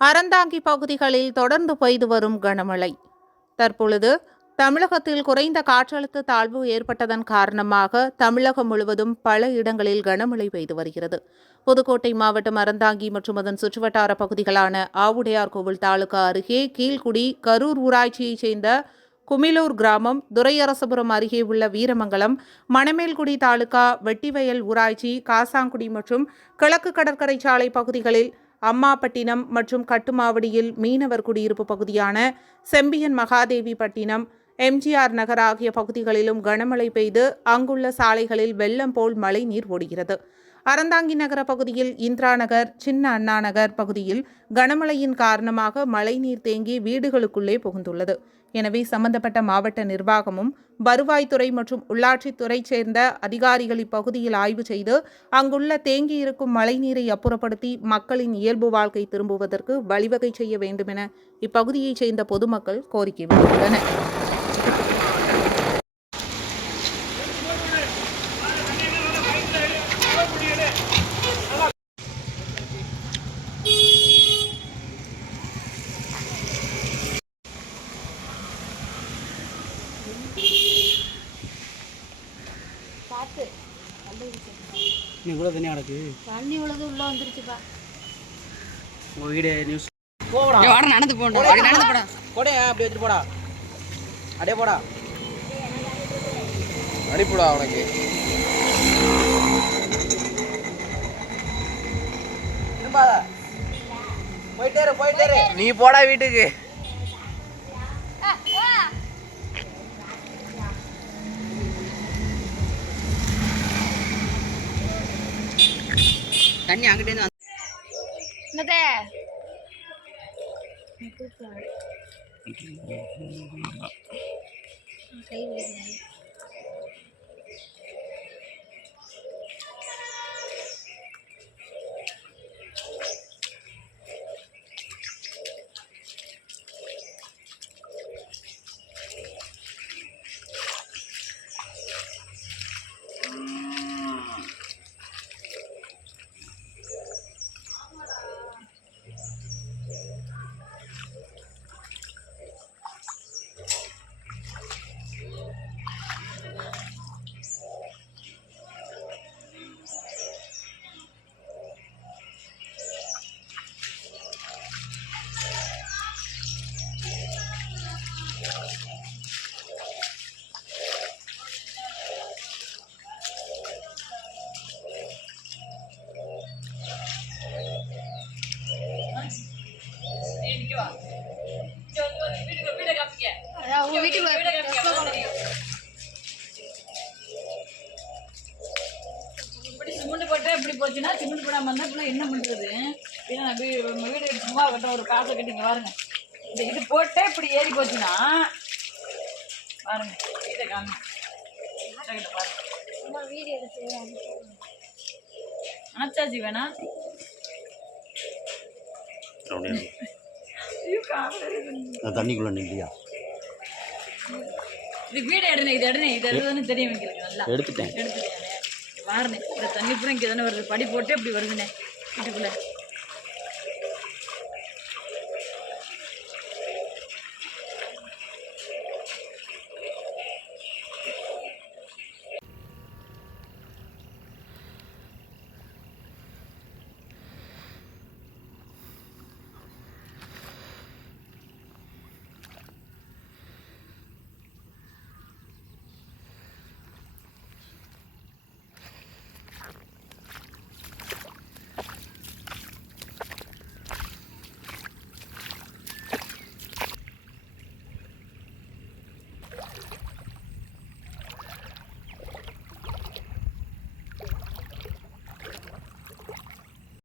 அறந்தாங்கி பகுதிகளில் தொடர்ந்து பெய்து வரும் கனமழை. தற்பொழுது தமிழகத்தில் குறைந்த காற்றழுத்த தாழ்வு ஏற்பட்டதன் காரணமாக தமிழகம் முழுவதும் பல இடங்களில் கனமழை பெய்து வருகிறது. புதுக்கோட்டை மாவட்டம் அறந்தாங்கி மற்றும் அதன் சுற்றுவட்டார பகுதிகளான ஆவுடையார் கோவில் தாலுகா அருகே கீழ்குடி கரூர் ஊராட்சியைச் சேர்ந்த குமிலூர் கிராமம் துரையரசபுரம் அருகே உள்ள வீரமங்கலம் மணமேல்குடி தாலுகா வெட்டிவயல் ஊராட்சி காசாங்குடி மற்றும் கிழக்கு கடற்கரை சாலை பகுதிகளில் அம்மாப்பட்டினம் மற்றும் கட்டுமாவடியில் மீனவர் குடியிருப்பு பகுதியான செம்பியன் மகாதேவி பட்டினம் எம்ஜிஆர் நகர் ஆகிய பகுதிகளிலும் கனமழை பெய்து அங்குள்ள சாலைகளில் வெள்ளம் போல் மழை நீர் ஓடுகிறது. அறந்தாங்கி நகர பகுதியில் இந்திரா நகர் சின்ன அண்ணா நகர் பகுதியில் கனமழையின் காரணமாக மழைநீர் தேங்கி வீடுகளுக்குள்ளே புகுந்துள்ளது. எனவே சம்பந்தப்பட்ட மாவட்ட நிர்வாகமும் வருவாய்த்துறை மற்றும் உள்ளாட்சித்துறை சேர்ந்த அதிகாரிகள் இப்பகுதியில் ஆய்வு செய்து அங்குள்ள தேங்கியிருக்கும் மழைநீரை அப்புறப்படுத்தி மக்களின் இயல்பு வாழ்க்கை திரும்புவதற்கு வழிவகை செய்ய வேண்டும் என இப்பகுதியைச் சேர்ந்த பொதுமக்கள் கோரிக்கை விடுத்துள்ளனர். நீ கூட தனியாக கிடக்கு? தண்ணி உழுது உள்ள வந்துருச்சுப்பா. உங்கள் வீடு நியூஸ் போடா. வாட நடந்து போடா. நடந்து போடா. போடே அப்படி வச்சுட்டு போடா. அப்படியே போடா. அனுப்பிவிடா அவனுக்கு திரும்ப போயிட்டே இரு போயிட்டே நீ போடா வீட்டுக்கு. தண்ணி அங்கிட்டே இருந்து என்னதே? அதான் உங்க வீட்டுக்கு சிமெண்ட் போட்டு இப்படி போச்சுன்னா சிமெண்ட் போடாம இருந்தா இப்பெல்லாம் என்ன பண்றது? ஏன்னா நான் வீடு எடுத்து சும்மா கட்ட ஒரு காசை கட்டிங்க பாருங்க இந்த இது போட்டே இப்படி ஏறி போச்சுன்னா பாருங்க வீட்டை காமி கிட்ட பாருங்க. எடுத்து வேணா. தண்ணிக்குள்ள நில்லையா இது வீடு எடுனே இது எடுனே இது எடுதுன்னு தெரியும் எங்களுக்கு நல்லா. எடுத்துட்டேன். எடுத்துட்டேன். பாருங்க இந்த தண்ணி பூரா இங்கே தானே வருது. படி போட்டு இப்படி வருதுண்ணே வீட்டுக்குள்ள.